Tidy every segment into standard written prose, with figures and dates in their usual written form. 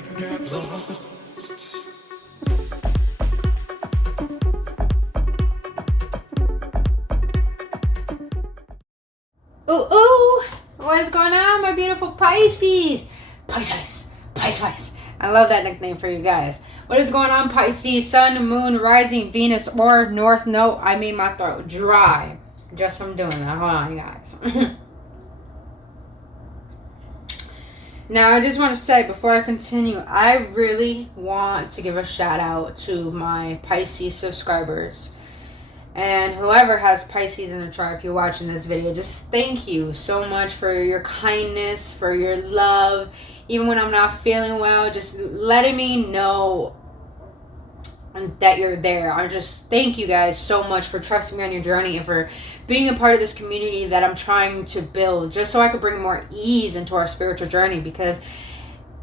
Let's get lost. Ooh, ooh, what is going on, my beautiful Pisces? Pisces. I love that nickname for you guys. What is going on, Pisces? Sun, moon, rising, Venus, or North Node. I made my throat dry just from doing that. Hold on, you guys. Now, I just want to say, before I continue, I really want to give a shout out to my Pisces subscribers. And whoever has Pisces in the chart, if you're watching this video, just thank you so much for your kindness, for your love. Even when I'm not feeling well, just letting me know that you're there. I just thank you guys so much for trusting me on your journey and for being a part of this community that I'm trying to build, just so I could bring more ease into our spiritual journey, because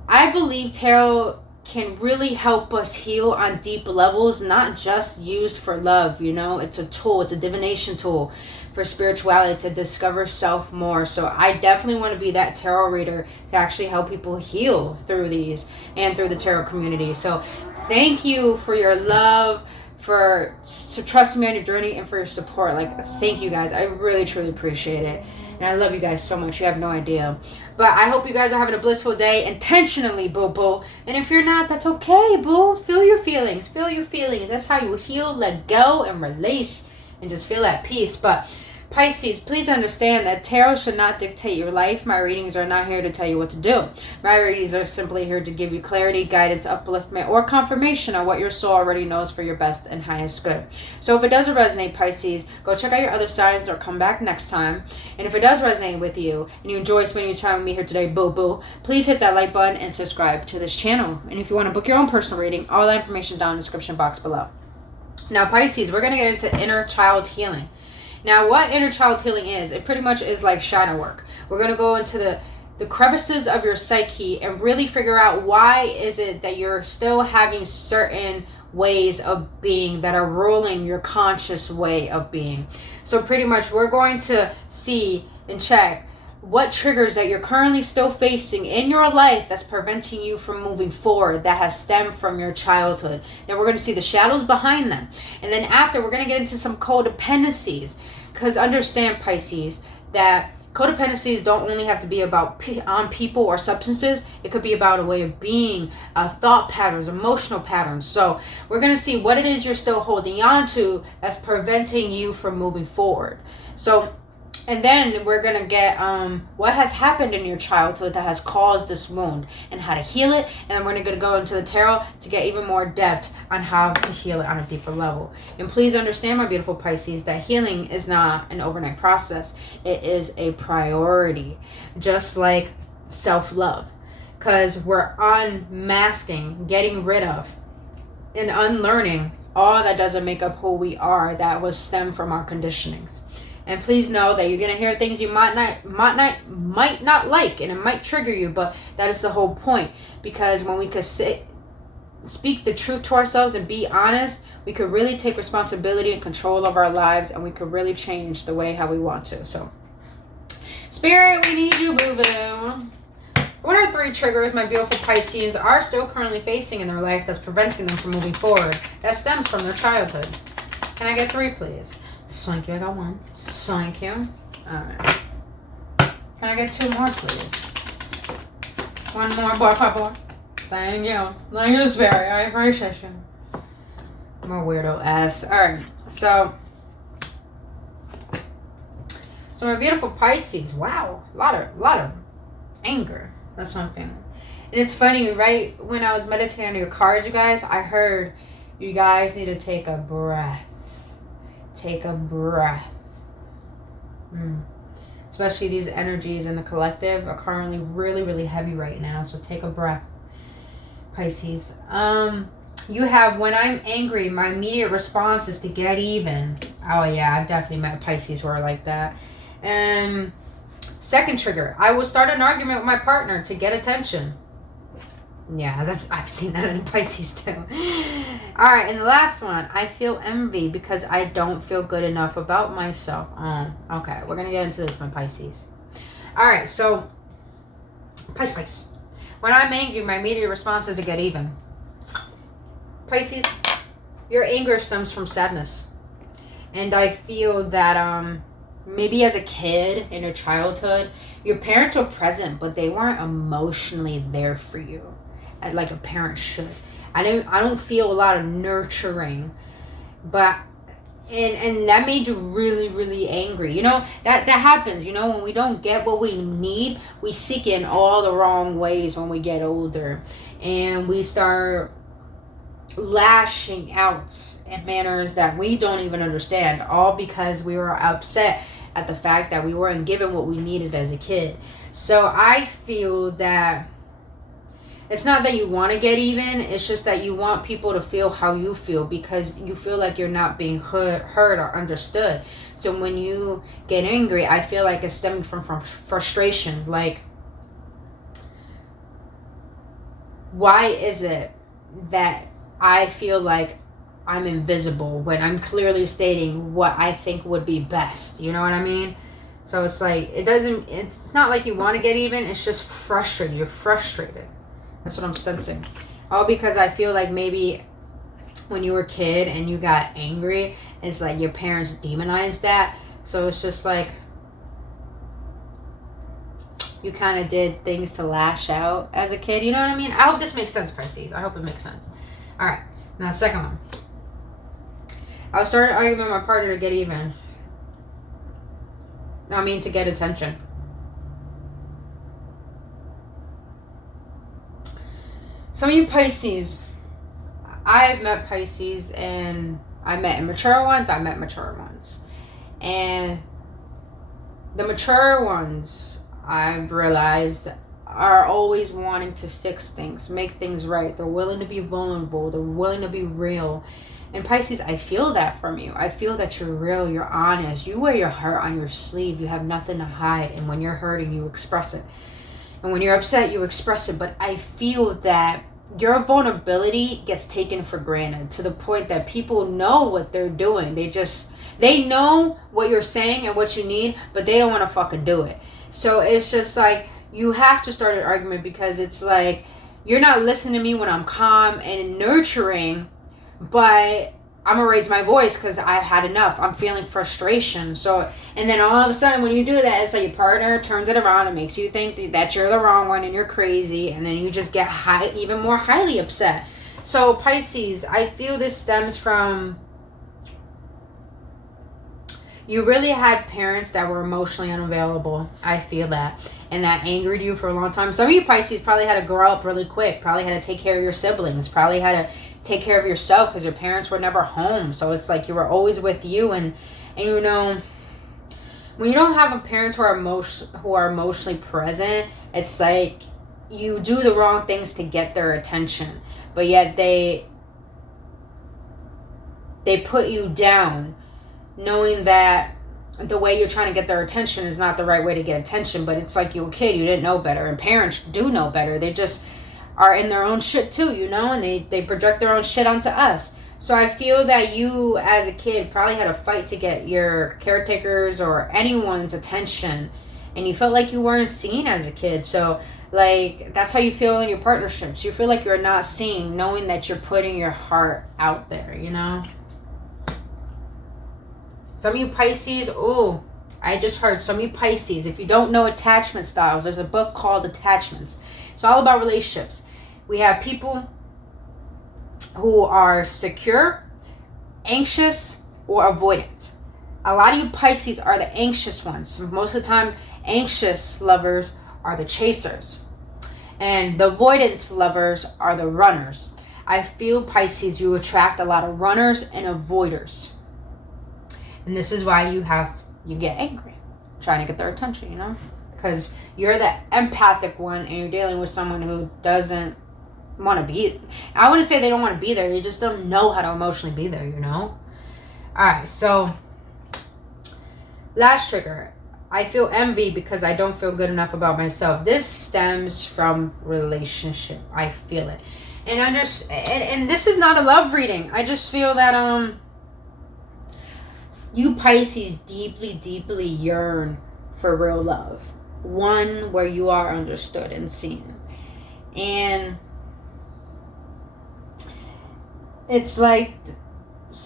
I believe tarot can really help us heal on deep levels, not just used for love. You know, it's a tool, it's a divination tool for spirituality, to discover self more. So I definitely want to be that tarot reader to actually help people heal through these and through the tarot community. So thank you for your love, for trusting me on your journey, and for your support. Like, thank you guys. I really truly appreciate it, and I love you guys so much. You have no idea. But I hope you guys are having a blissful day intentionally, boo. And if you're not, that's okay, boo. Feel your feelings. That's how you heal, let go, and release, and just feel at peace. But Pisces, please understand that tarot should not dictate your life. My readings are not here to tell you what to do. My readings are simply here to give you clarity, guidance, upliftment, or confirmation on what your soul already knows for your best and highest good. So if it doesn't resonate, Pisces, go check out your other signs or come back next time. And if it does resonate with you and you enjoy spending your time with me here today, boo, please hit that like button and subscribe to this channel. And if you want to book your own personal reading, all that information down in the description box below. Now, Pisces, we're going to get into inner child healing. Now, what inner child healing is, it pretty much is like shadow work. We're going to go into the crevices of your psyche and really figure out why is it that you're still having certain ways of being that are ruling your conscious way of being. So pretty much we're going to see and check what triggers that you're currently still facing in your life that's preventing you from moving forward, that has stemmed from your childhood. Then we're going to see the shadows behind them. And then after, we're going to get into some codependencies. Because understand, Pisces, that codependencies don't only have to be about on people or substances. It could be about a way of being, thought patterns, emotional patterns. So we're going to see what it is you're still holding on to that's preventing you from moving forward. So, and then we're going to get what has happened in your childhood that has caused this wound and how to heal it. And then we're going to go into the tarot to get even more depth on how to heal it on a deeper level. And please understand, my beautiful Pisces, that healing is not an overnight process. It is a priority, just like self-love. Because we're unmasking, getting rid of, and unlearning all that doesn't make up who we are, that was stemmed from our conditionings. And please know that you're going to hear things you might not like, and it might trigger you, but that is the whole point. Because when we could speak the truth to ourselves and be honest, we could really take responsibility and control of our lives, and we could really change the way how we want to. So, Spirit, we need you, boo-boo. What are 3 triggers my beautiful Pisces are still currently facing in their life that's preventing them from moving forward, that stems from their childhood? Can I get 3, please? Thank you. I got 1. Thank you. Alright. Can I get 2 more, please? 1 more, por favor. Thank you. Thank you, Spirit. I appreciate you. More weirdo ass. Alright. So my beautiful Pisces. Wow. A lot of anger. That's what I'm feeling. And it's funny, right when I was meditating on your cards, you guys, I heard you guys need to take a breath. Take a breath. Especially these energies in the collective are currently really, really heavy right now. So take a breath, Pisces. You have, when I'm angry, my immediate response is to get even. Oh yeah, I've definitely met Pisces who are like that. And second trigger, I will start an argument with my partner to get attention. Yeah, I've seen that in Pisces too. Alright, and the last one, I feel envy because I don't feel good enough about myself. Okay, we're going to get into this, my Pisces. Alright, so, Pisces. When I'm angry, my immediate response is to get even. Pisces, your anger stems from sadness. And I feel that maybe as a kid in your childhood, your parents were present, but they weren't emotionally there for you, like a parent should. I don't feel a lot of nurturing, but and that made you really, really angry. You know, that happens. You know, when we don't get what we need, we seek it in all the wrong ways when we get older, and we start lashing out in manners that we don't even understand, all because we were upset at the fact that we weren't given what we needed as a kid. So I feel that it's not that you want to get even, it's just that you want people to feel how you feel, because you feel like you're not being heard or understood. So when you get angry, I feel like it's stemming from frustration. Like, why is it that I feel like I'm invisible when I'm clearly stating what I think would be best? You know what I mean? So it's like, it's not like you want to get even, it's just frustrated. You're frustrated. That's what I'm sensing. All because I feel like maybe when you were a kid and you got angry, it's like your parents demonized that. So it's just like you kind of did things to lash out as a kid. You know what I mean? I hope this makes sense, Pisces. I hope it makes sense. All right. Now, second one. I was starting arguing with my partner to get even. I mean, to get attention. Some of you Pisces, I've met Pisces, and I met immature ones, I met mature ones. And the mature ones, I've realized, are always wanting to fix things, make things right. They're willing to be vulnerable. They're willing to be real. And Pisces, I feel that from you. I feel that you're real, you're honest. You wear your heart on your sleeve. You have nothing to hide. And when you're hurting, you express it. And when you're upset, you express it. But I feel that your vulnerability gets taken for granted, to the point that people know what they're doing. They know what you're saying and what you need, but they don't want to fucking do it. So it's just like, you have to start an argument, because it's like, you're not listening to me when I'm calm and nurturing, but I'm gonna raise my voice because I've had enough. I'm feeling frustration. So, and then all of a sudden when you do that, it's like your partner turns it around and makes you think that you're the wrong one and you're crazy, and then you just get even more highly upset. So Pisces, I feel this stems from you really had parents that were emotionally unavailable. I feel that. And that angered you for a long time. Some of you Pisces probably had to grow up really quick. Probably had to take care of your siblings. Probably had to take care of yourself because your parents were never home. So it's like you were always with you. And you know, when you don't have a parents who are emotionally present, it's like you do the wrong things to get their attention. But yet they put you down, knowing that the way you're trying to get their attention is not the right way to get attention. But it's like you're a kid, you didn't know better, and parents do know better. They just are in their own shit too, you know, and they project their own shit onto us. So I feel that you as a kid probably had a fight to get your caretakers or anyone's attention, and you felt like you weren't seen as a kid. So like, that's how you feel in your partnerships. You feel like you're not seen, knowing that you're putting your heart out there, you know. Some of you Pisces, I just heard some of you Pisces, if you don't know attachment styles, there's a book called Attachments. It's all about relationships. We have people who are secure, anxious, or avoidant. A lot of you Pisces are the anxious ones. Most of the time, anxious lovers are the chasers. And the avoidant lovers are the runners. I feel, Pisces, you attract a lot of runners and avoiders. And this is why you get angry, trying to get their attention, you know? Because you're the empathic one, and you're dealing with someone who doesn't want to be. I wouldn't say they don't want to be there. You just don't know how to emotionally be there, you know? All right, so last trigger. I feel envy because I don't feel good enough about myself. This stems from relationship. I feel it. And this is not a love reading. I just feel that you Pisces deeply, deeply yearn for real love. One where you are understood and seen. And it's like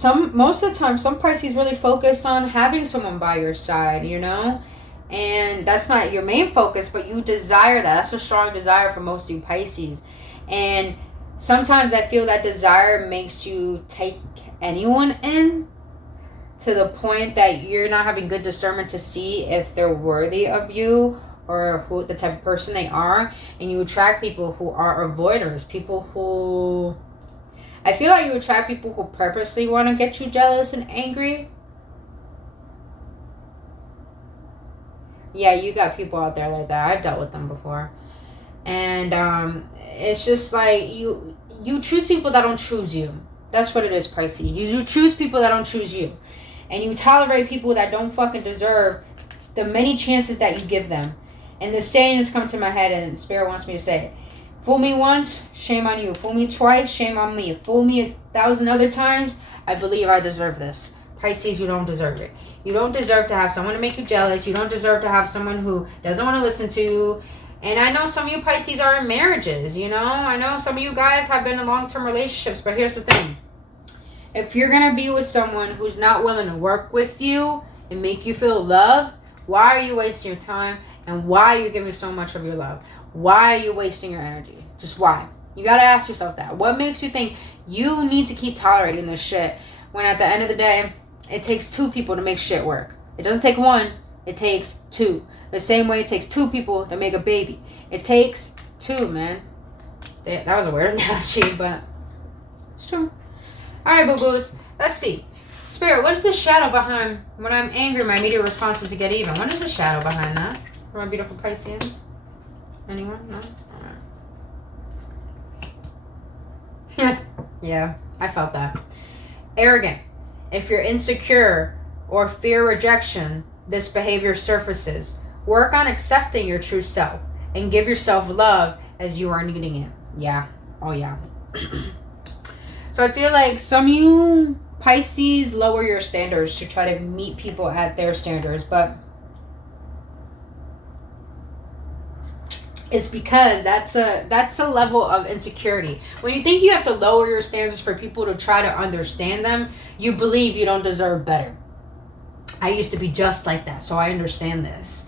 most of the time, some Pisces really focus on having someone by your side, you know? And that's not your main focus, but you desire that. That's a strong desire for most of you Pisces. And sometimes I feel that desire makes you take anyone in to the point that you're not having good discernment to see if they're worthy of you or who the type of person they are. And you attract people who are avoiders, people who... I feel like you attract people who purposely want to get you jealous and angry. Yeah, you got people out there like that. I've dealt with them before. And it's just like you choose people that don't choose you. That's what it is, Pisces. You choose people that don't choose you. And you tolerate people that don't fucking deserve the many chances that you give them. And the saying has come to my head, and Spirit wants me to say it. Fool me once, shame on you. Fool me twice, shame on me. Fool me 1,000 other times, I believe I deserve this. Pisces, you don't deserve it. You don't deserve to have someone to make you jealous. You don't deserve to have someone who doesn't want to listen to you. And I know some of you Pisces are in marriages, you know. I know some of you guys have been in long-term relationships. But here's the thing. If you're going to be with someone who's not willing to work with you and make you feel loved, why are you wasting your time? And why are you giving so much of your love? Why are you wasting your energy? Just why? You got to ask yourself that. What makes you think you need to keep tolerating this shit when at the end of the day, it takes 2 people to make shit work? It doesn't take 1. It takes 2. The same way it takes 2 people to make a baby. It takes 2, man. That was a weird analogy, but it's true. Alright, boo-boos. Let's see. Spirit, what is the shadow behind when I'm angry, my immediate response is to get even? What is the shadow behind that? For my beautiful Pisceans? Anyone? No? Alright. Yeah, I felt that. Arrogant. If you're insecure or fear rejection, this behavior surfaces. Work on accepting your true self and give yourself love as you are needing it. Yeah. Oh, yeah. So I feel like some of you Pisces lower your standards to try to meet people at their standards, but it's because that's a level of insecurity. When you think you have to lower your standards for people to try to understand them, you believe you don't deserve better. I used to be just like that, so I understand this.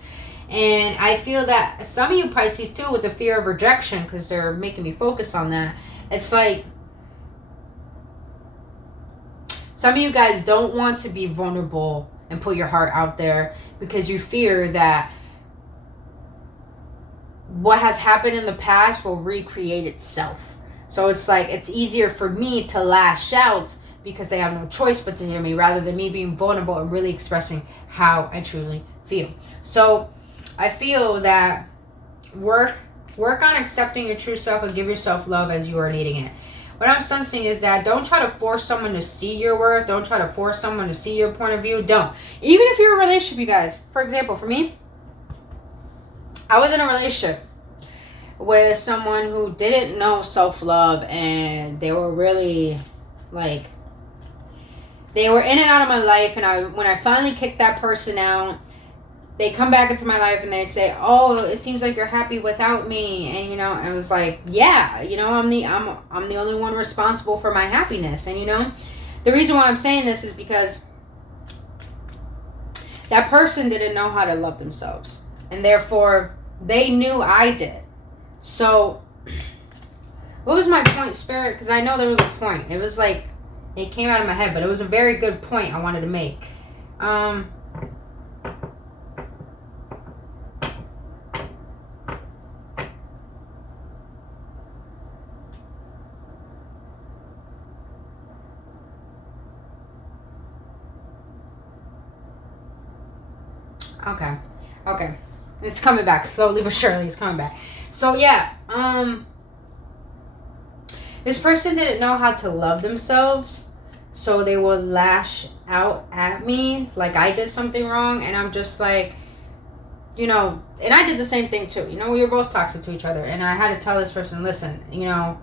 And I feel that some of you Pisces too, with the fear of rejection, because they're making me focus on that, it's like some of you guys don't want to be vulnerable and put your heart out there because you fear that what has happened in the past will recreate itself. So it's like it's easier for me to lash out because they have no choice but to hear me rather than me being vulnerable and really expressing how I truly feel. So I feel that work on accepting your true self and give yourself love as you are needing it. What I'm sensing is that don't try to force someone to see your worth. Don't try to force someone to see your point of view. Don't. Even if you're in a relationship, you guys. For example, for me, I was in a relationship with someone who didn't know self-love, and they were really like, they were in and out of my life. And when I finally kicked that person out, they come back into my life and they say, "Oh, it seems like you're happy without me." And you know, I was like, "Yeah, you know, I'm the only one responsible for my happiness." And you know, the reason why I'm saying this is because that person didn't know how to love themselves, and therefore they knew I did. So, what was my point, Spirit? Because I know there was a point. It was like it came out of my head, but it was a very good point I wanted to make. Okay. It's coming back. Slowly but surely it's coming back. So yeah, this person didn't know how to love themselves, so they will lash out at me like I did something wrong, and I'm just like, you know, and I did the same thing too. You know, we were both toxic to each other, and I had to tell this person, listen, you know,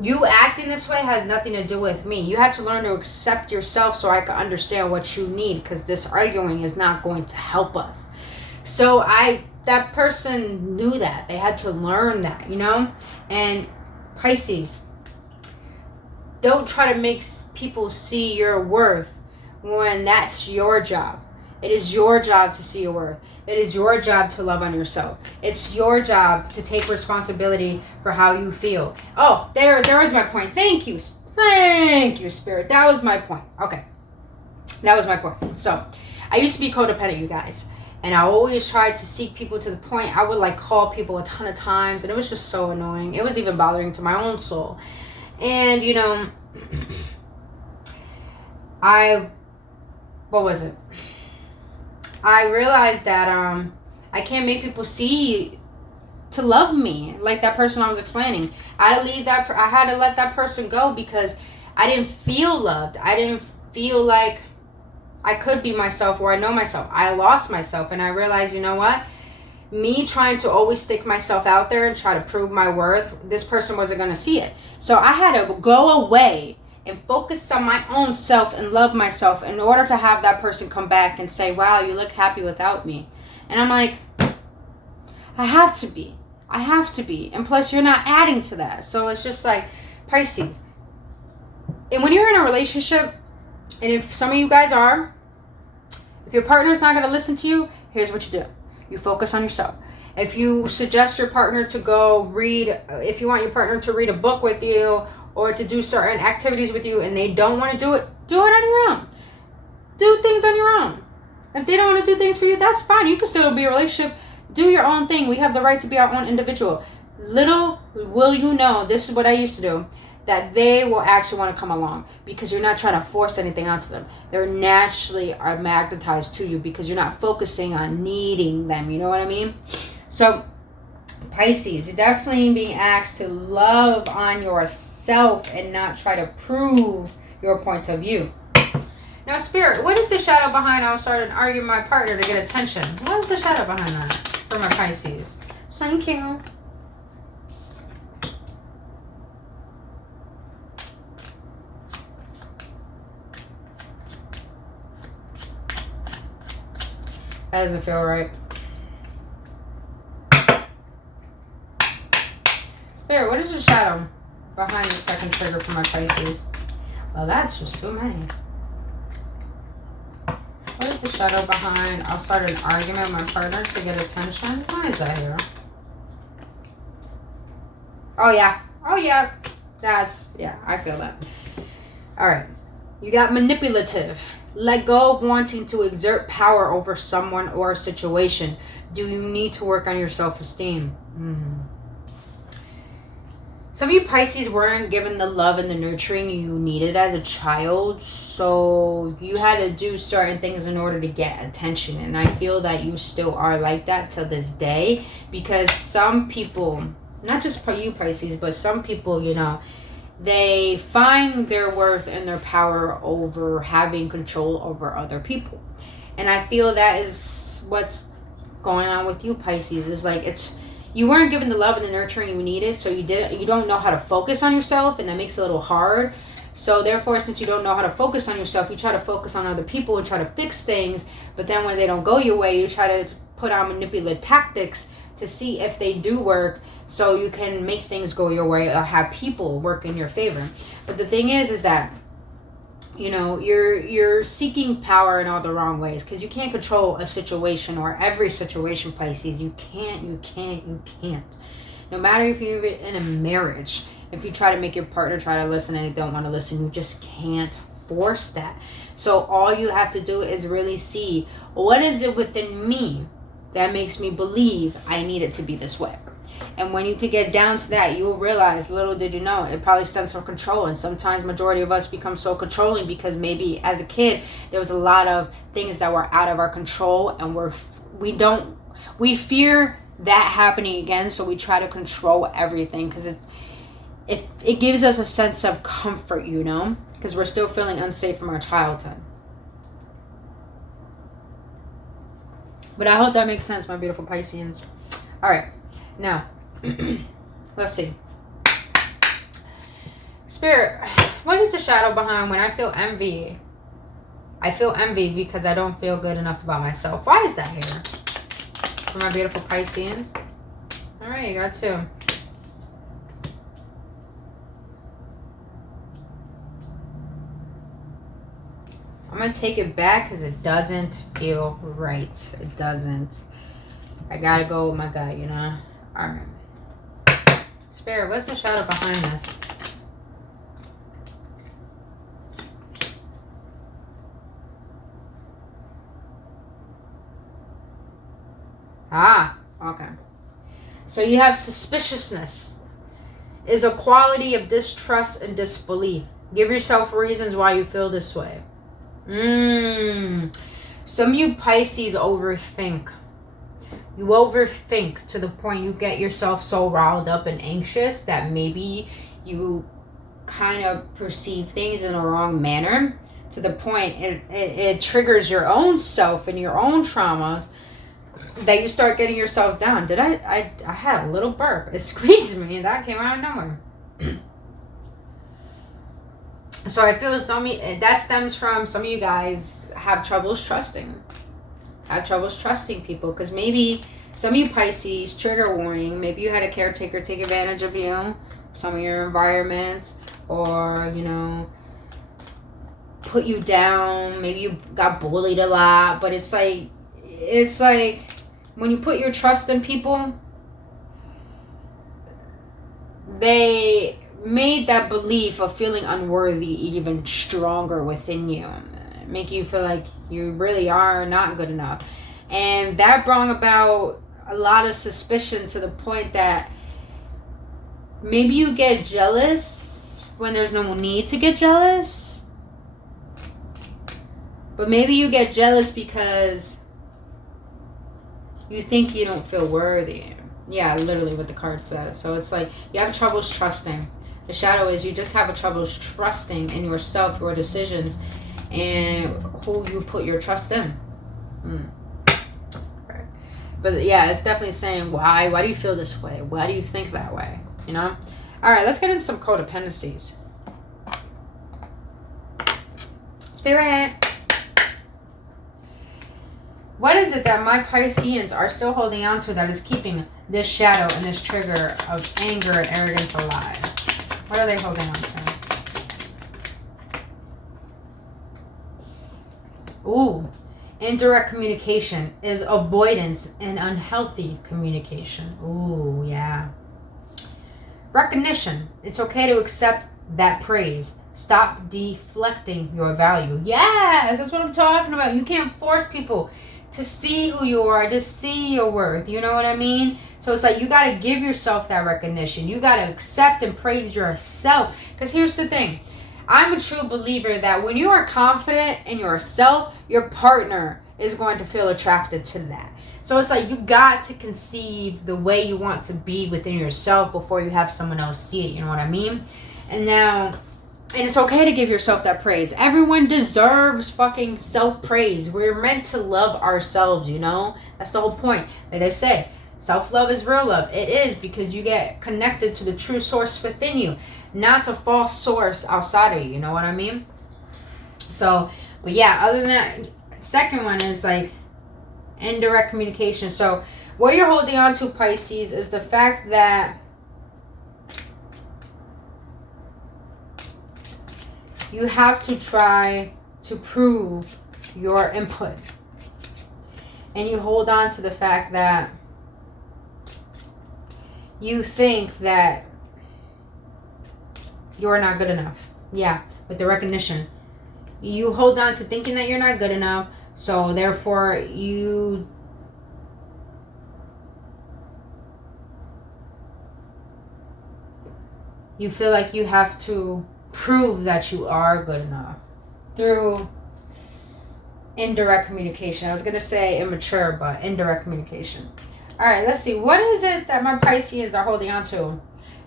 you acting this way has nothing to do with me. You have to learn to accept yourself so I can understand what you need, because this arguing is not going to help us. So I that person knew that. They had to learn that, you know? And Pisces, don't try to make people see your worth when that's your job. It is your job to see your worth. It is your job to love on yourself. It's your job to take responsibility for how you feel. Oh, there is my point. Thank you. Thank you, Spirit. That was my point. Okay. That was my point. So, I used to be codependent, you guys. And I always tried to seek people to the point I would like call people a ton of times. And it was just so annoying. It was even bothering to my own soul. And, you know, what was it? I realized that I can't make people see to love me like that person I was explaining. I had to let that person go because I didn't feel loved. I didn't feel like I could be myself or I know myself. I lost myself, and I realized, you know what? Me trying to always stick myself out there and try to prove my worth, this person wasn't going to see it. So I had to go away and focus on my own self and love myself in order to have that person come back and say, wow, you look happy without me. And I'm like, I have to be. And plus, you're not adding to that. So it's just like, Pisces. And when you're in a relationship, and if some of you guys are, if your partner's not going to listen to you, here's what you do. You focus on yourself. If you suggest your partner to go read, if you want your partner to read a book with you or to do certain activities with you and they don't want to do it on your own. Do things on your own. If they don't want to do things for you, that's fine. You can still be a relationship. Do your own thing. We have the right to be our own individual. Little will you know, this is what I used to do, that they will actually want to come along because you're not trying to force anything onto them. They're naturally are magnetized to you because you're not focusing on needing them. You know what I mean? So, Pisces, you're definitely being asked to love on yourself and not try to prove your point of view. Now, Spirit, what is the shadow behind I started arguing with my partner to get attention? What was the shadow behind that for my Pisces? Thank you. That doesn't feel right. Spirit, what is the shadow behind the second trigger for my Pisces? Well, that's just too many. What is the shadow behind I'll start an argument with my partner to get attention? Why is that here? Oh, yeah. I feel that. All right. You got manipulative. Let go of wanting to exert power over someone or a situation. Do you need to work on your self-esteem? Some of you Pisces weren't given the love and the nurturing you needed as a child, so you had to do certain things in order to get attention. And I feel that you still are like that till this day, because some people, not just you Pisces, but some people, you know, they find their worth and their power over having control over other people. And I feel that is what's going on with you Pisces. Is like, you weren't given the love and the nurturing you needed, so you don't know how to focus on yourself, and that makes it a little hard. So therefore, since you don't know how to focus on yourself, you try to focus on other people and try to fix things, but then when they don't go your way, you try to put on manipulative tactics to see if they do work, so you can make things go your way or have people work in your favor. But the thing is that, you know, you're seeking power in all the wrong ways, because you can't control a situation or every situation, Pisces. You can't. No matter if you're in a marriage, if you try to make your partner try to listen and they don't want to listen, you just can't force that. So all you have to do is really see, what is it within me that makes me believe I need it to be this way. And when you could get down to that, you will realize, little did you know, it probably stems from control. And sometimes majority of us become so controlling because maybe as a kid, there was a lot of things that were out of our control, and we fear that happening again. So we try to control everything because it gives us a sense of comfort, you know, because we're still feeling unsafe from our childhood. But I hope that makes sense, my beautiful Pisceans. All right, now, let's see. Spirit, what is the shadow behind when I feel envy? I feel envy because I don't feel good enough about myself. Why is that here? for my beautiful Pisceans. All right, you got 2. I'm going to take it back because it doesn't feel right. It doesn't. I got to go with my gut, you know? All right. Spirit, what's the shadow behind this? Ah, okay. So you have suspiciousness is a quality of distrust and disbelief. Give yourself reasons why you feel this way. Some of you Pisces overthink. You overthink to the point you get yourself so riled up and anxious that maybe you kind of perceive things in the wrong manner, to the point it triggers your own self and your own traumas, that you start getting yourself down. Did I had a little burp. It squeezed me and that came out of nowhere. So I feel that stems from some of you guys have troubles trusting. Have troubles trusting people, because maybe some of you Pisces, trigger warning, maybe you had a caretaker take advantage of you, some of your environment, or, you know, put you down. Maybe you got bullied a lot, but it's like when you put your trust in people, they made that belief of feeling unworthy even stronger within you. Make you feel like you really are not good enough. And that brought about a lot of suspicion, to the point that maybe you get jealous when there's no need to get jealous. But maybe you get jealous because you think you don't feel worthy. Yeah, literally what the card says. So it's like you have troubles trusting. The shadow is you just have a troubles trusting in yourself, your decisions, and who you put your trust in. Right. But yeah, it's definitely saying why. Why do you feel this way? Why do you think that way? You know? All right, let's get into some codependencies. Spirit. What is it that my Pisceans are still holding on to that is keeping this shadow and this trigger of anger and arrogance alive? What are they holding on to? Ooh. Indirect communication is avoidance and unhealthy communication. Ooh, yeah. Recognition. It's okay to accept that praise. Stop deflecting your value. Yes, that's what I'm talking about. You can't force people to see who you are, to see your worth. You know what I mean? So it's like you got to give yourself that recognition. You got to accept and praise yourself. Because here's the thing. I'm a true believer that when you are confident in yourself, your partner is going to feel attracted to that. So it's like you got to conceive the way you want to be within yourself before you have someone else see it. You know what I mean? And it's okay to give yourself that praise. Everyone deserves fucking self-praise. We're meant to love ourselves, you know? That's the whole point. Like they say, self-love is real love. It is, because you get connected to the true source within you, not the false source outside of you. You know what I mean? So, but yeah, other than that, second one is like indirect communication. So what you're holding on to, Pisces, is the fact that you have to try to prove your input. And you hold on to the fact that you think that you're not good enough. Yeah, with the recognition. You hold on to thinking that you're not good enough. So therefore you feel like you have to prove that you are good enough through indirect communication. I was going to say immature, but indirect communication. All right, let's see. What is it that my Pisces are holding on to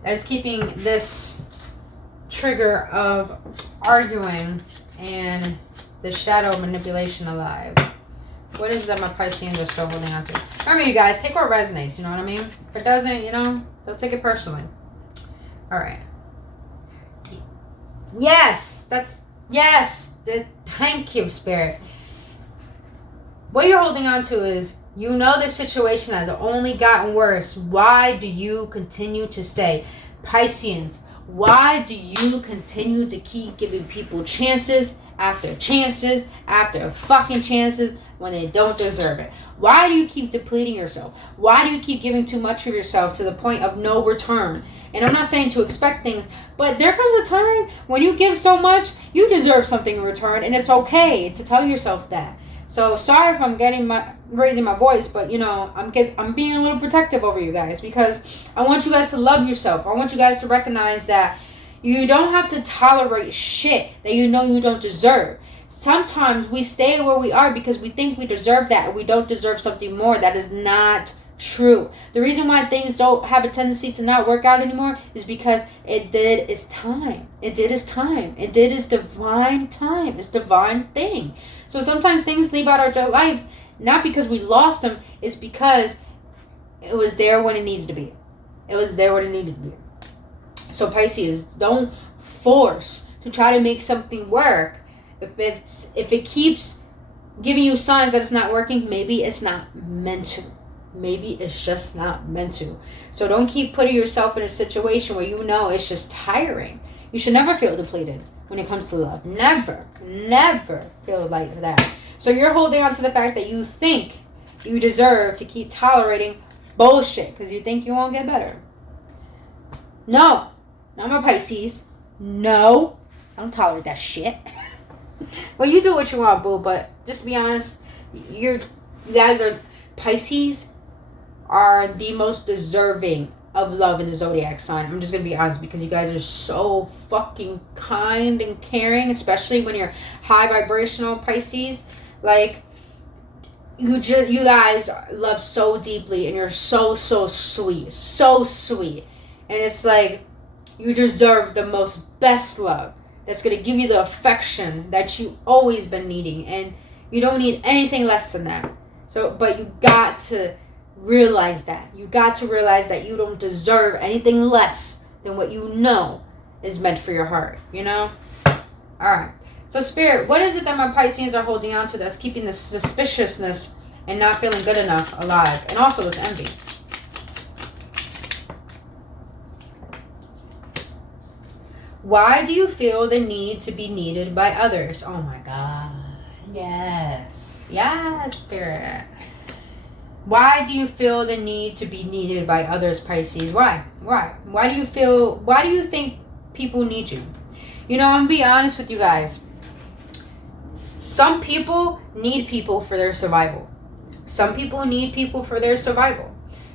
that is keeping this trigger of arguing and the shadow manipulation alive? What is it that my Pisces are still holding on to? Remember, you guys, take what resonates. You know what I mean? If it doesn't, you know, don't take it personally. All right. Yes, thank you, Spirit. What you're holding on to is You know this situation has only gotten worse. Why do you continue to stay? Pisceans, why do you continue to keep giving people chances after chances after fucking chances when they don't deserve it? Why do you keep depleting yourself? Why do you keep giving too much of yourself to the point of no return? And I'm not saying to expect things, but there comes a time when you give so much, you deserve something in return, and it's okay to tell yourself that. So sorry if I'm raising my voice, but you know, I'm being a little protective over you guys because I want you guys to love yourself. I want you guys to recognize that you don't have to tolerate shit that you know you don't deserve. Sometimes we stay where we are because we think we deserve that and we don't deserve something more. That is not true. The reason why things don't have a tendency to not work out anymore is because it did its time. It did its time. It did its divine time. It's divine thing. So sometimes things leave out our life not because we lost them. It's because it was there when it needed to be. It was there when it needed to be. So Pisces, don't force to try to make something work. If it keeps giving you signs that it's not working, maybe it's not meant to. Maybe it's just not meant to. So don't keep putting yourself in a situation where you know it's just tiring. You should never feel depleted when it comes to love. Never feel like that. So you're holding on to the fact that you think you deserve to keep tolerating bullshit because you think you won't get better. No, not my Pisces. No, I don't tolerate that shit. Well, you do what you want, boo, but just be honest. You guys are Pisces are the most deserving of love in the zodiac sign. I'm just gonna be honest because you guys are so fucking kind and caring, especially when you're high vibrational Pisces. Like you guys love so deeply and you're so sweet, and it's like you deserve the most best love that's gonna give you the affection that you always been needing, and you don't need anything less than that. So, but you got to realize that. You got to realize that you don't deserve anything less than what you know is meant for your heart, you know? Alright. So, Spirit, what is it that my Pisces are holding on to that's keeping this suspiciousness and not feeling good enough alive? And also this envy. Why do you feel the need to be needed by others? Oh my God. Yes. Yes, Spirit. Why do you feel the need to be needed by others, Pisces? Why? Why do you think people need you? You know, I'm gonna be honest with you guys. Some people need people for their survival. Some people need people for their survival.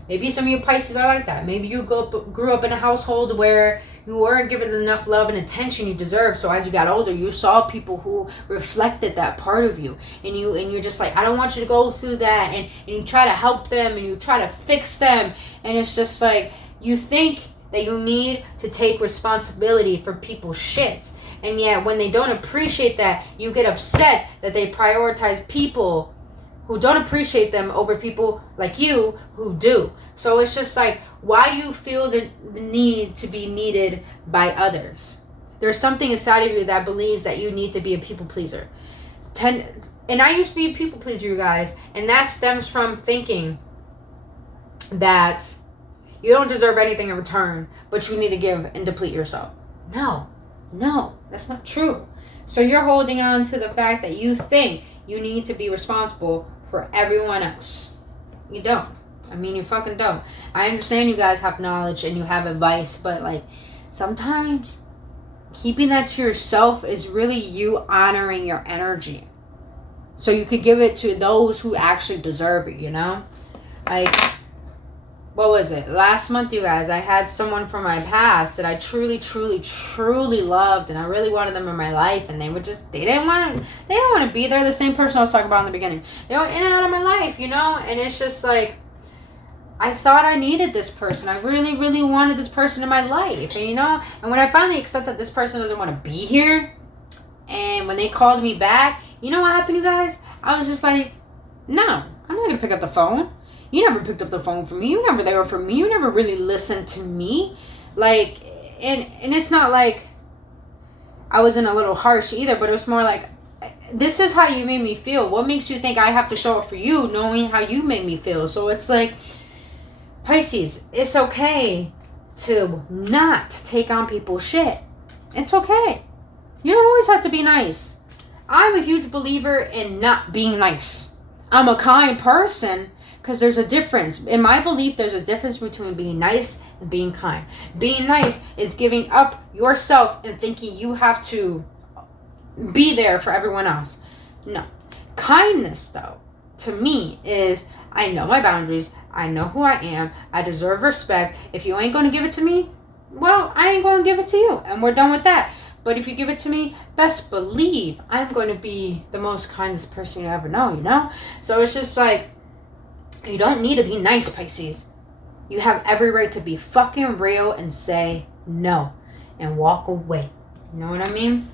Maybe some of you Pisces are like that. Maybe you grew up in a household where you weren't given enough love and attention you deserve. So as you got older, you saw people who reflected that part of you. And you're just like, I don't want you to go through that. And you try to help them and you try to fix them. And it's just like, you think that you need to take responsibility for people's shit. And yet when they don't appreciate that, you get upset that they prioritize people who don't appreciate them over people like you who do. So it's just like, why do you feel the need to be needed by others? There's something inside of you that believes that you need to be a people pleaser. And I used to be a people pleaser, you guys. And that stems from thinking that you don't deserve anything in return, but you need to give and deplete yourself. No, that's not true. So you're holding on to the fact that you think you need to be responsible for everyone else. You don't. I mean, you fucking don't. I understand you guys have knowledge and you have advice, but like sometimes keeping that to yourself is really you honoring your energy. So you could give it to those who actually deserve it, you know? Like, what was it? Last month, you guys, I had someone from my past that I truly loved, and I really wanted them in my life, and they didn't want to be there. The same person I was talking about in the beginning. They were in and out of my life, you know? And it's just like, I thought I needed this person. I really wanted this person in my life, and you know? And when I finally accept that this person doesn't want to be here, and when they called me back, you know what happened, you guys? I was just like, no, I'm not going to pick up the phone. You never picked up the phone for me. You never there for me. You never really listened to me. Like, and it's not like I wasn't a little harsh either, but it was more like, this is how you made me feel. What makes you think I have to show up for you knowing how you made me feel? So it's like, Pisces, it's okay to not take on people's shit. It's okay. You don't always have to be nice. I'm a huge believer in not being nice. I'm a kind person because there's a difference. In my belief, there's a difference between being nice and being kind. Being nice is giving up yourself and thinking you have to be there for everyone else. No. Kindness, though, to me is, I know my boundaries. I know who I am. I deserve respect. If you ain't going to give it to me, well, I ain't going to give it to you. And we're done with that. But if you give it to me, best believe I'm going to be the most kindest person you ever know, you know? So it's just like, you don't need to be nice, Pisces. You have every right to be fucking real and say no and walk away. You know what I mean?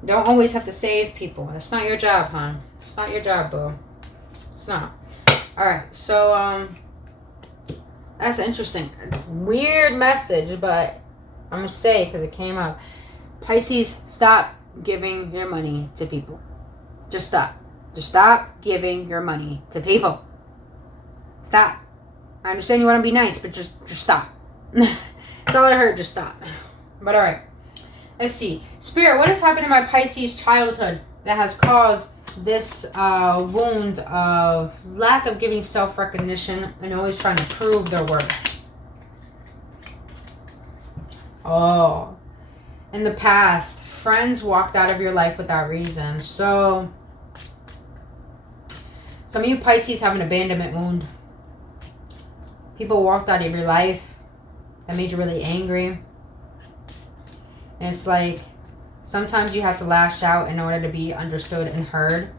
You don't always have to save people. That's not your job, hon. It's not your job, boo. It's not. Alright, so, that's interesting. Weird message, but I'm going to say because it came up. Pisces, stop giving your money to people. Just stop. Just stop giving your money to people. Stop. I understand you want to be nice, but just stop. That's all I heard. Just stop. But alright. Let's see. Spirit, what has happened in my Pisces childhood that has caused this wound of lack of giving self-recognition and always trying to prove their worth? Oh. In the past, friends walked out of your life without reason. So, some of you Pisces have an abandonment wound. People walked out of your life that made you really angry. And it's like, sometimes you have to lash out in order to be understood and heard.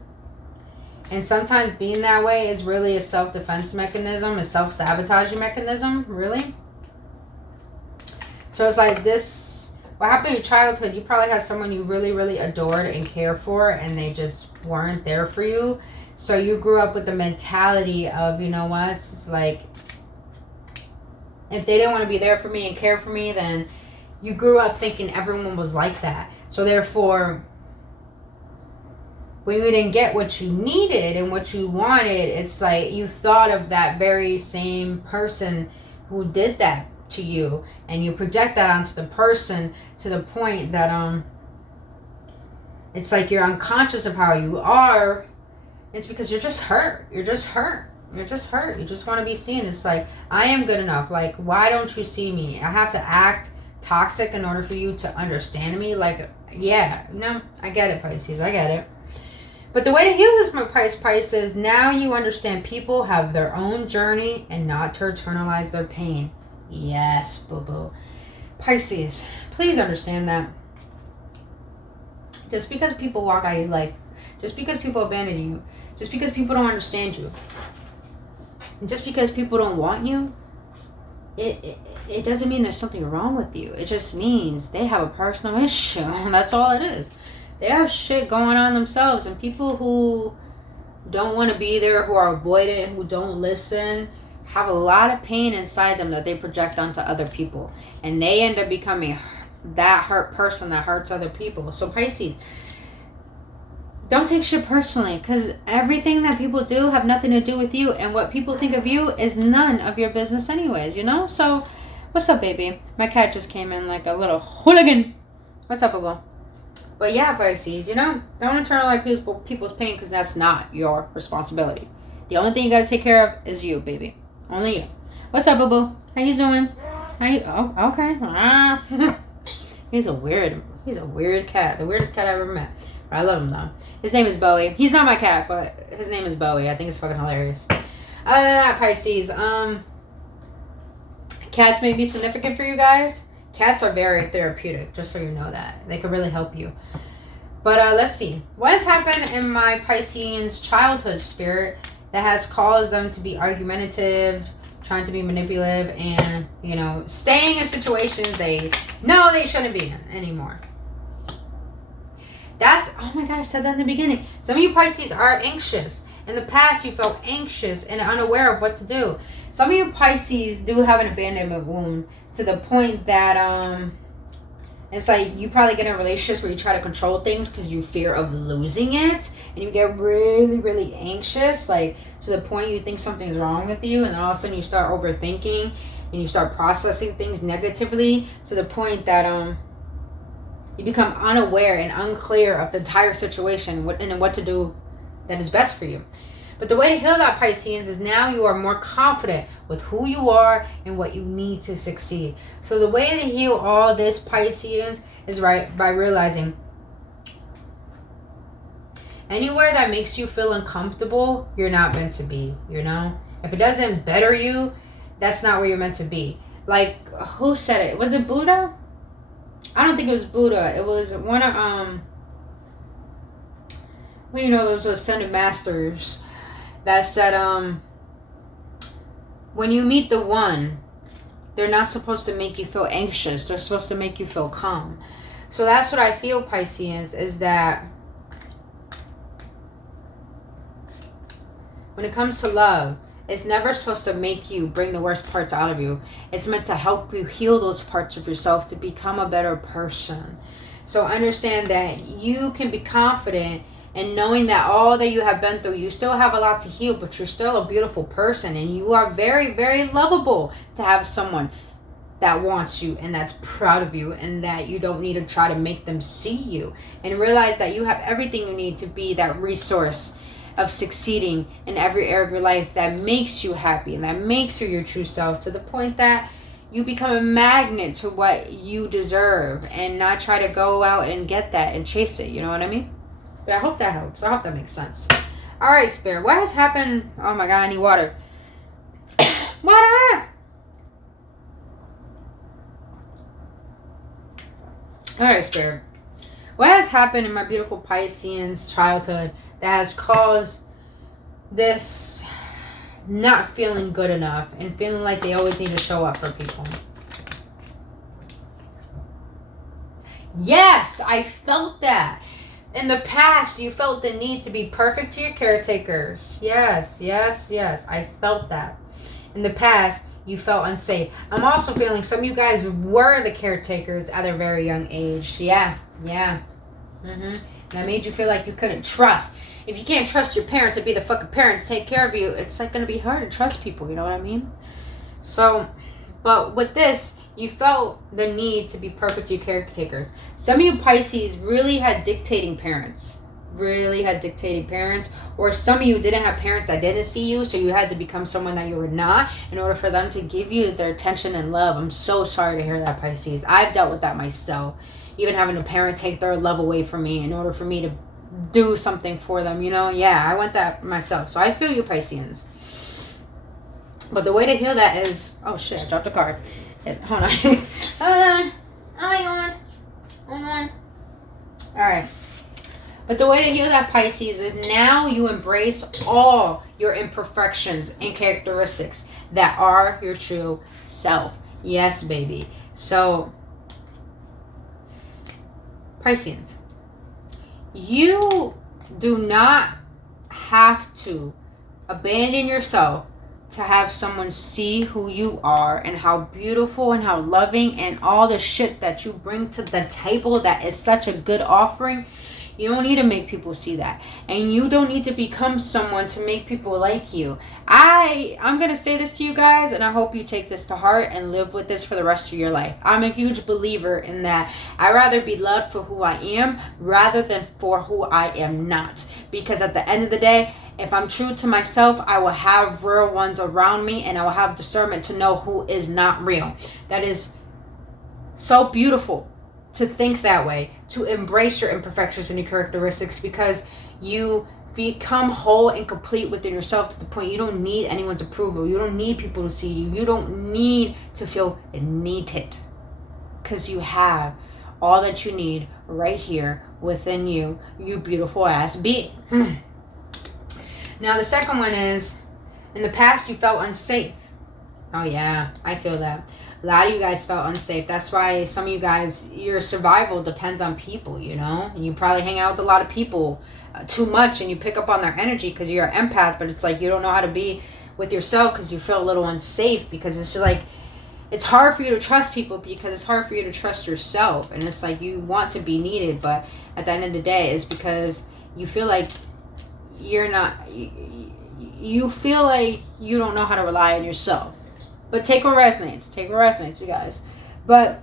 And sometimes being that way is really a self-defense mechanism, a self-sabotaging mechanism, really. So it's like this. What happened in your childhood, you probably had someone you really, really adored and cared for, and they just weren't there for you. So you grew up with the mentality of, you know what, it's like, if they didn't want to be there for me and care for me, then you grew up thinking everyone was like that. So therefore, when you didn't get what you needed and what you wanted, it's like you thought of that very same person who did that to you, and you project that onto the person to the point that it's like you're unconscious of how you are. It's because you're just hurt. You're just hurt. You're just hurt. You just want to be seen. It's like, I am good enough. Like, why don't you see me? I have to act toxic in order for you to understand me. Like, yeah, no, I get it, Pisces. I get it. But the way to heal this, my Pisces, is now you understand people have their own journey and not to internalize their pain. Yes, boo-boo. Pisces, please understand that. Just because people walk out of your life, just because people abandon you, just because people don't understand you, and just because people don't want you, it doesn't mean there's something wrong with you. It just means they have a personal issue. That's all it is. They have shit going on themselves, and people who don't want to be there, who are avoidant, who don't listen, have a lot of pain inside them that they project onto other people, and they end up becoming that hurt person that hurts other people. So Pisces, don't take shit personally, because everything that people do have nothing to do with you, and what people think of you is none of your business anyways, you know? So what's up, baby? My cat just came in like a little hooligan. What's up, Bubba? But yeah, Pisces, you know, don't internalize people's pain, because that's not your responsibility. The only thing you gotta take care of is you, baby. Only you. What's up, boo-boo? How you doing? How you? Oh, okay. He's a weird cat. The weirdest cat I ever met. But I love him though. His name is Bowie. He's not my cat, but his name is Bowie. I think it's fucking hilarious. Other than that, Pisces, cats may be significant for you guys. Cats are very therapeutic, just so you know that. They can really help you. But let's see. What has happened in my Pisceans childhood spirit that has caused them to be argumentative, trying to be manipulative, and, you know, staying in situations they know they shouldn't be in anymore? Oh my God, I said that in the beginning. Some of you Pisces are anxious. In the past, you felt anxious and unaware of what to do. Some of you Pisces do have an abandonment wound to the point that It's like you probably get in relationships where you try to control things because you fear of losing it, and you get really, really anxious, like to the point you think something's wrong with you, and then all of a sudden you start overthinking and you start processing things negatively to the point that you become unaware and unclear of the entire situation and what to do that is best for you. But the way to heal that, Pisceans, is now you are more confident with who you are and what you need to succeed. So the way to heal all this, Pisceans, is by realizing anywhere that makes you feel uncomfortable, you're not meant to be, you know? If it doesn't better you, that's not where you're meant to be. Like, who said it? Was it Buddha? I don't think it was Buddha. It was one of, well, you know, those ascended masters that said, when you meet the one, they're not supposed to make you feel anxious. They're supposed to make you feel calm. So that's what I feel, Pisceans, is that when it comes to love, it's never supposed to make you bring the worst parts out of you. It's meant to help you heal those parts of yourself to become a better person. So understand that you can be confident and knowing that all that you have been through, you still have a lot to heal, but you're still a beautiful person, and you are very, very lovable to have someone that wants you and that's proud of you, and that you don't need to try to make them see you, and realize that you have everything you need to be that resource of succeeding in every area of your life that makes you happy and that makes you your true self, to the point that you become a magnet to what you deserve and not try to go out and get that and chase it. You know what I mean? But I hope that helps. I hope that makes sense. All right, Spirit. What has happened? Oh my God, I need water. Water! All right, Spirit. What has happened in my beautiful Pisceans childhood that has caused this not feeling good enough and feeling like they always need to show up for people? Yes, I felt that. In the past, you felt the need to be perfect to your caretakers. Yes, yes, yes. I felt that. In the past, you felt unsafe. I'm also feeling some of you guys were the caretakers at a very young age. Yeah, yeah. And that made you feel like you couldn't trust. If you can't trust your parent to be the fucking parent to take care of you, it's like going to be hard to trust people. You know what I mean? So, but with this, you felt the need to be perfect to your caretakers. Some of you Pisces really had dictating parents. Or some of you didn't have parents that didn't see you, so you had to become someone that you were not in order for them to give you their attention and love. I'm so sorry to hear that, Pisces. I've dealt with that myself. Even having a parent take their love away from me in order for me to do something for them, you know? Yeah, I went that myself. So I feel you, Pisceans. But the way to heal that is... Oh, shit, I dropped a card. Hold on. Hold on. Alright. But the way to heal that, Pisces, is now you embrace all your imperfections and characteristics that are your true self. Yes, baby. So, Pisceans, you do not have to abandon yourself to have someone see who you are and how beautiful and how loving and all the shit that you bring to the table that is such a good offering. You don't need to make people see that. And you don't need to become someone to make people like you. I'm going to say this to you guys, and I hope you take this to heart and live with this for the rest of your life. I'm a huge believer in that. I'd rather be loved for who I am rather than for who I am not. Because at the end of the day, if I'm true to myself, I will have real ones around me, and I will have discernment to know who is not real. That is so beautiful to think that way, to embrace your imperfections and your characteristics, because you become whole and complete within yourself to the point you don't need anyone's approval. You don't need people to see you. You don't need to feel needed, because you have all that you need right here within you, you beautiful ass being. Now, the second one is, in the past, you felt unsafe. Oh, yeah, I feel that. A lot of you guys felt unsafe. That's why some of you guys, your survival depends on people, you know? And you probably hang out with a lot of people too much, and you pick up on their energy because you're an empath, but it's like you don't know how to be with yourself because you feel a little unsafe, because it's just like, it's hard for you to trust people because it's hard for you to trust yourself. And it's like you want to be needed, but at the end of the day, it's because you feel like you're not, you feel like you don't know how to rely on yourself. But take what resonates, you guys. But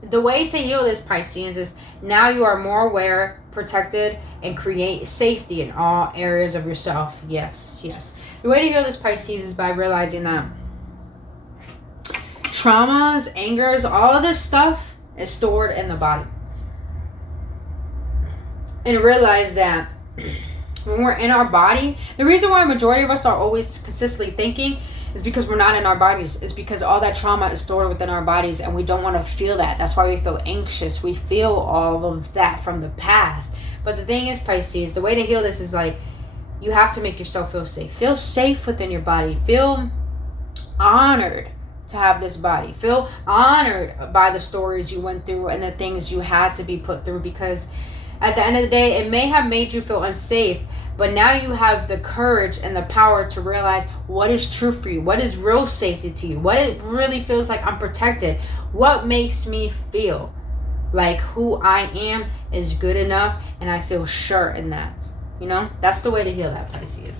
the way to heal this, Pisceans, is now you are more aware, protected, and create safety in all areas of yourself. Yes. The way to heal this, Pisces, is by realizing that traumas, angers, all of this stuff is stored in the body. And realize that when we're in our body, the reason why a majority of us are always consistently thinking is because we're not in our bodies. It's because all that trauma is stored within our bodies and we don't want to feel that. That's why we feel anxious. We feel all of that from the past. But the thing is, Pisces, the way to heal this is like, you have to make yourself feel safe. Feel safe within your body. Feel honored to have this body. Feel honored by the stories you went through and the things you had to be put through, because at the end of the day, it may have made you feel unsafe, but now you have the courage and the power to realize what is true for you, what is real safety to you, what it really feels like I'm protected, what makes me feel like who I am is good enough, and I feel sure in that. You know, that's the way to heal that, Pisces.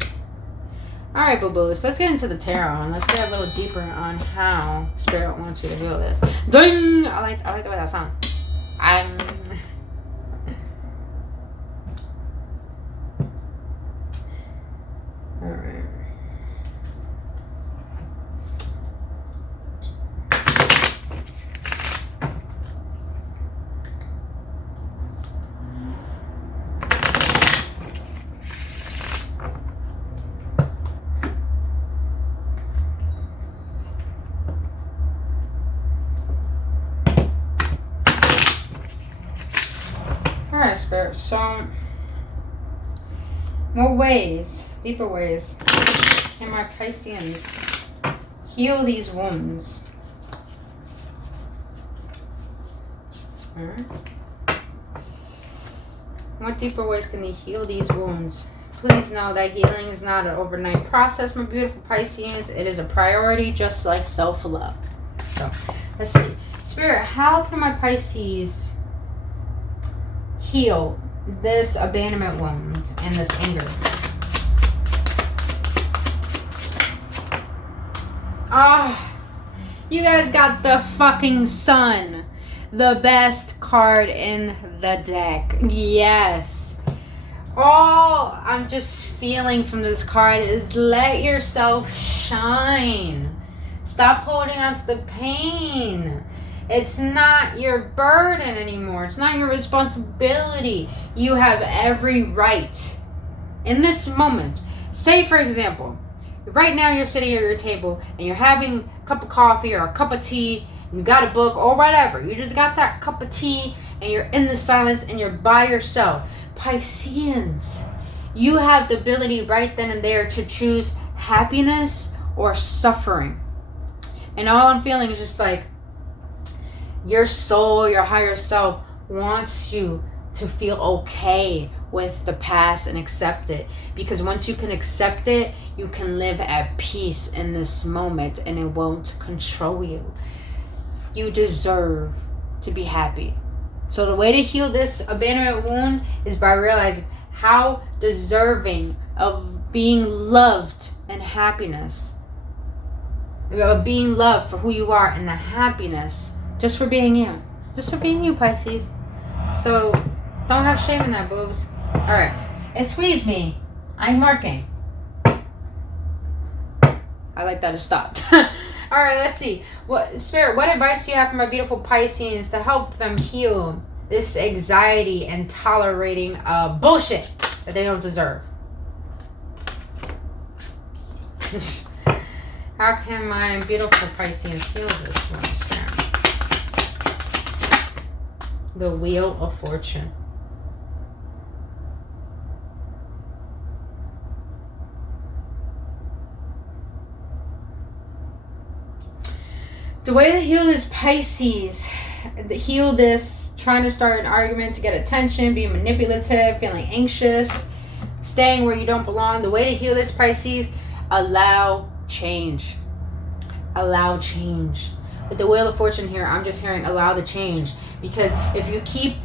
All right, boo-boos, let's get into the tarot and let's get a little deeper on how Spirit wants you to heal this. Ding! I like the way that sounds. All right. Alright, Spirit, so more ways, deeper ways, can my Pisceans heal these wounds? Alright. What deeper ways can they heal these wounds? Please know that healing is not an overnight process, my beautiful Pisceans. It is a priority, just like self-love. So, let's see. Spirit, how can my Pisces heal this abandonment wound and this anger? You guys got the fucking Sun, the best card in the deck. Yes. All I'm just feeling from this card is let yourself shine. Stop holding on to the pain. It's not your burden anymore. It's not your responsibility. You have every right in this moment. Say, for example, right now you're sitting at your table and you're having a cup of coffee or a cup of tea, and you got a book or whatever. You just got that cup of tea and you're in the silence and you're by yourself. Pisceans, you have the ability right then and there to choose happiness or suffering. And all I'm feeling is just like, your soul, your higher self wants you to feel okay with the past and accept it. Because once you can accept it, you can live at peace in this moment and it won't control you. You deserve to be happy. So the way to heal this abandonment wound is by realizing how deserving of being loved and happiness, of being loved for who you are and the happiness. Just for being you. Just for being you, Pisces. So, don't have shame in that, boobs. Alright. And squeeze me. I'm working. I like that it stopped. Alright, let's see. Spirit, what advice do you have for my beautiful Pisceans to help them heal this anxiety and tolerating bullshit that they don't deserve? How can my beautiful Pisceans heal this one, Spirit? The Wheel of Fortune. The way to heal this, Pisces, heal this trying to start an argument to get attention, being manipulative, feeling anxious, staying where you don't belong. The way to heal this, Pisces, allow change. Allow change. With the Wheel of Fortune here, I'm just hearing allow the change. Because if you keep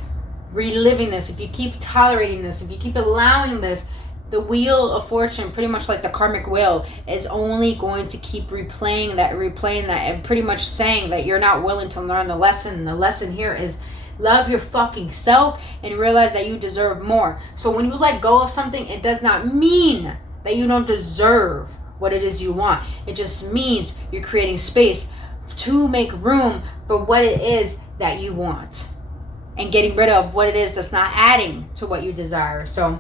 reliving this, if you keep tolerating this, if you keep allowing this, the Wheel of Fortune, pretty much like the karmic wheel, is only going to keep replaying that, and pretty much saying that you're not willing to learn the lesson. And the lesson here is love your fucking self and realize that you deserve more. So when you let go of something, it does not mean that you don't deserve what it is you want. It just means you're creating space to make room for what it is that you want, and getting rid of what it is that's not adding to what you desire. So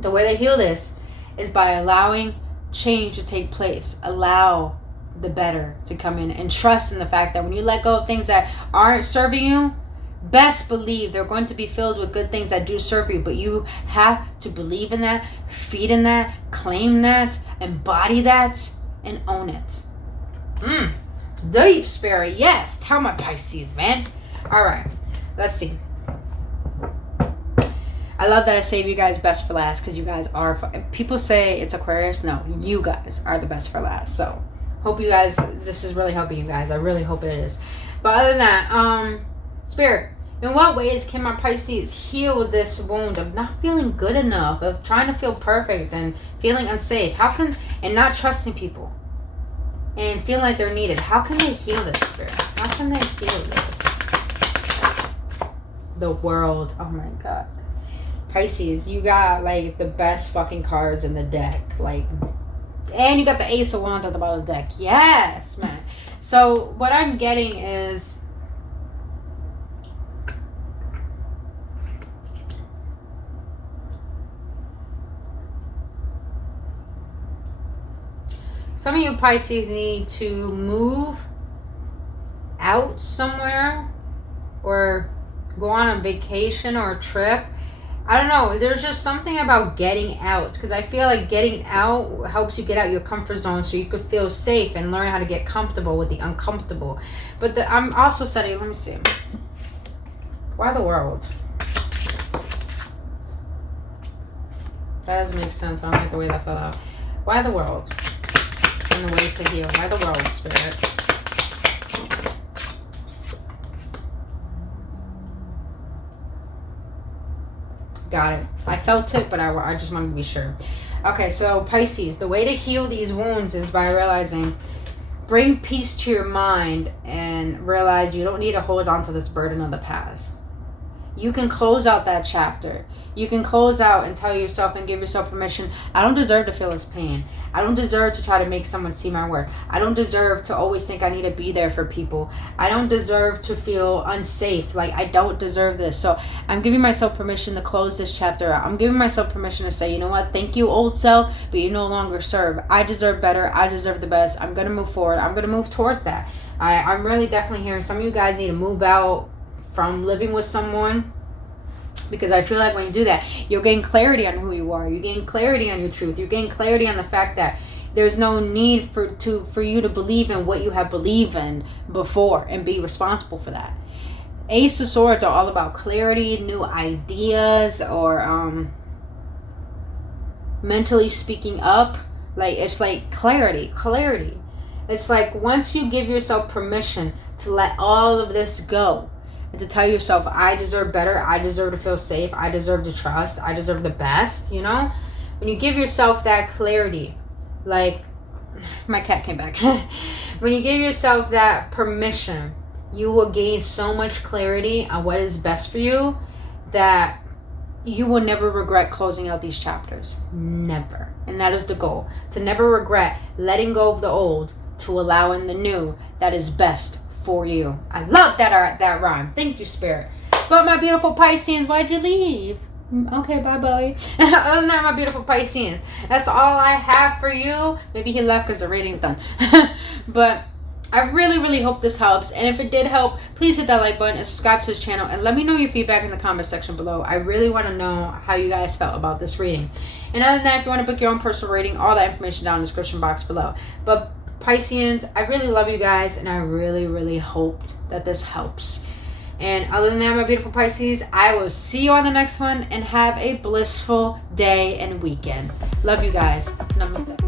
the way to heal this is by allowing change to take place. Allow the better to come in, and trust in the fact that when you let go of things that aren't serving you, best believe they're going to be filled with good things that do serve you. But you have to believe in that, feed in that, claim that, embody that, and own it. Deep spirit, yes. Tell my Pisces, man. All right, let's see. I love that I save you guys best for last, because you guys are, people say it's Aquarius. No, you guys are the best for last. So hope you guys, this is really helping you guys. I really hope it is. But other than that, Spirit, in what ways can my Pisces heal this wound of not feeling good enough, of trying to feel perfect and feeling unsafe? How can, and not trusting people and feeling like they're needed? How can they heal this, Spirit? How can they heal this? The World. Oh my God. Pisces, you got like the best fucking cards in the deck. Like, and you got the Ace of Wands at the bottom of the deck. Yes, man. So what I'm getting is some of you Pisces need to move out somewhere, or go on a vacation or a trip. I don't know. There's just something about getting out, because I feel like getting out helps you get out your comfort zone so you could feel safe and learn how to get comfortable with the uncomfortable. But I'm also studying, let me see. Why the World? That doesn't make sense. I don't like the way that fell out. Why the World? And the ways to heal. Why the World, Spirit? Got it. I felt it, but I just wanted to be sure. Okay, so Pisces, the way to heal these wounds is by realizing, bring peace to your mind and realize you don't need to hold on to this burden of the past. You can close out that chapter. You can close out and tell yourself and give yourself permission. I don't deserve to feel this pain. I don't deserve to try to make someone see my worth. I don't deserve to always think I need to be there for people. I don't deserve to feel unsafe. Like, I don't deserve this. So I'm giving myself permission to close this chapter out. I'm giving myself permission to say, you know what? Thank you, old self, but you no longer serve. I deserve better. I deserve the best. I'm going to move forward. I'm going to move towards that. I'm really definitely hearing some of you guys need to move out from living with someone, because I feel like when you do that, you're getting clarity on who you are. You're getting clarity on your truth. You're getting clarity on the fact that there's no need for you to believe in what you have believed in before and be responsible for that. Ace of Swords are all about clarity, new ideas, or mentally speaking up. Like, it's like clarity. It's like once you give yourself permission to let all of this go, and to tell yourself, I deserve better, I deserve to feel safe, I deserve to trust, I deserve the best, you know? When you give yourself that clarity, like, my cat came back. When you give yourself that permission, you will gain so much clarity on what is best for you that you will never regret closing out these chapters. Never. And that is the goal. To never regret letting go of the old to allow in the new that is best for you. I love that rhyme. Thank you, Spirit. But my beautiful Pisceans, why'd you leave? Okay, bye-bye. Other than that, my beautiful Pisceans, that's all I have for you. Maybe he left because the rating's done. But I really, really hope this helps. And if it did help, please hit that like button and subscribe to this channel. And let me know your feedback in the comment section below. I really want to know how you guys felt about this reading. And other than that, if you want to book your own personal reading, all that information down in the description box below. But Pisceans, I really love you guys, and I really, really hoped that this helps. And other than that, my beautiful Pisces, I will see you on the next one, and have a blissful day and weekend. Love you guys. Namaste.